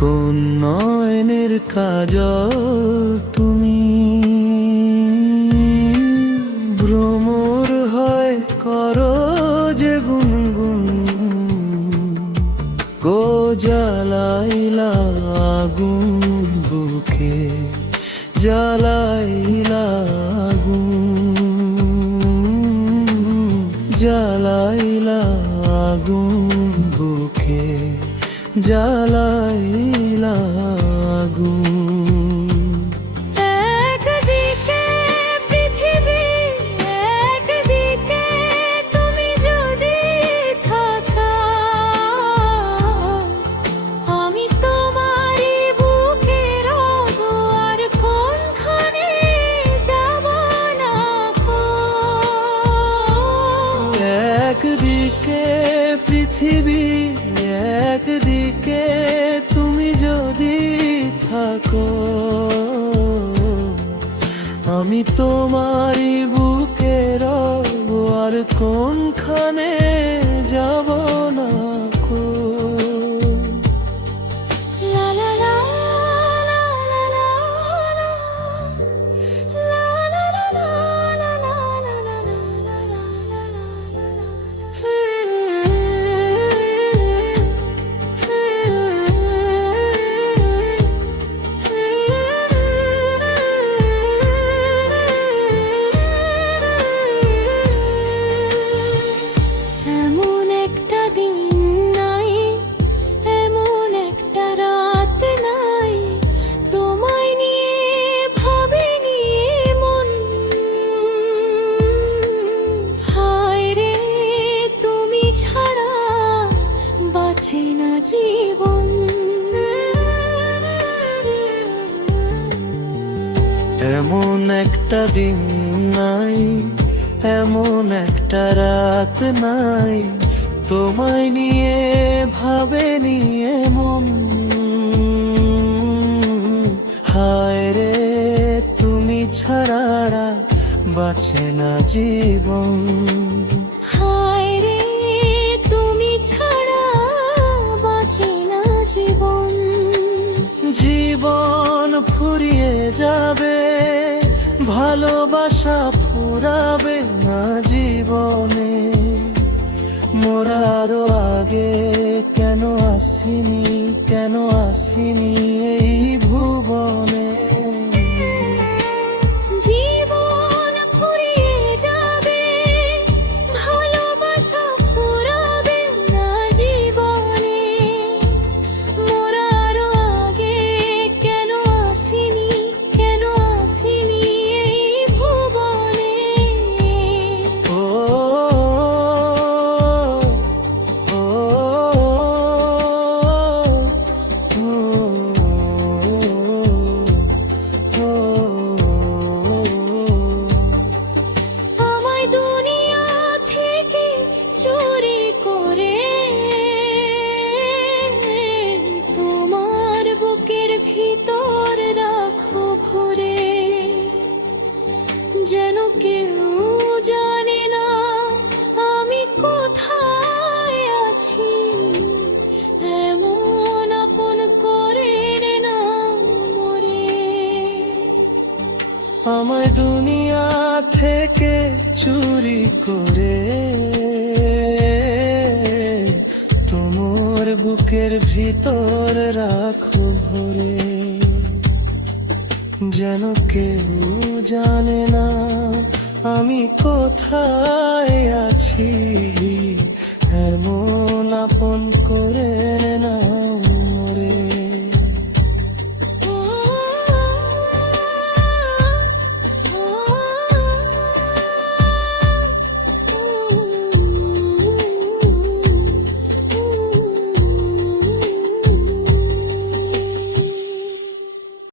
কোন নয়নের কাজল তুমি, ভ্রমর হয় করো যে গুনগুন, গো জ্বালাইলা আগুন বুকে, জ্বালাইলা আগুন, জ্বালাইলা আগুন বুকে, জ্বালাইলা আগুন। একদিকে পৃথিবী, একদিকে তুমি যদি থাকা, আমি তোমারই বুকে রব, আর কোনখানে যাব না গো। একদিকে পৃথিবী, একদিকে তুমি যদি থাকো, আমি তোমারই বুকে রব, আর কোনখানে যাব না গো। লা লা লা লা লা লা লা লা লা লা লা এমন একটা দিন নাই, এমন একটা রাত নাই, তোমায় নিয়ে ভাবিনি মন। হায় রে তুমি ছাড়া বাঁচে না জীবন। এমন একটা দিন নাই, এমন একটা রাত নাই, তোমায় নিয়ে ভাবেনি মন। হায় রে তুমি ছাড়া বাঁচে না জীবন। হায় রে তুমি ছাড়া বাঁচে না জীবন। জীবন ফুরিয়ে যাবে, ভালোবাসা ফুরাবে না জীবনে। মোরারও আগে কেন আসিনি, কেন আসিনি এই ভুবনে। জীবন ফুরিয়ে যাবে, ভালোবাসা ফুরাবে না জীবনে। মোরার আগে কেন আসিনি, কেন আসিনি এই ভুবনে। ও ও আমায় দুনিয়া থেকে চুরি করে তোমার বুকের ভিতর রাখো ভরে, যেন কেউ জানে না আমি কোথায় আছি। এমন আপন করে না মরে। আমায় দুনিয়া থেকে চুরি করে তোমার বুকের ভিতর রাখো ভরে, যেন কেউ জানে না আমি কোথায় আছি। এমন আপন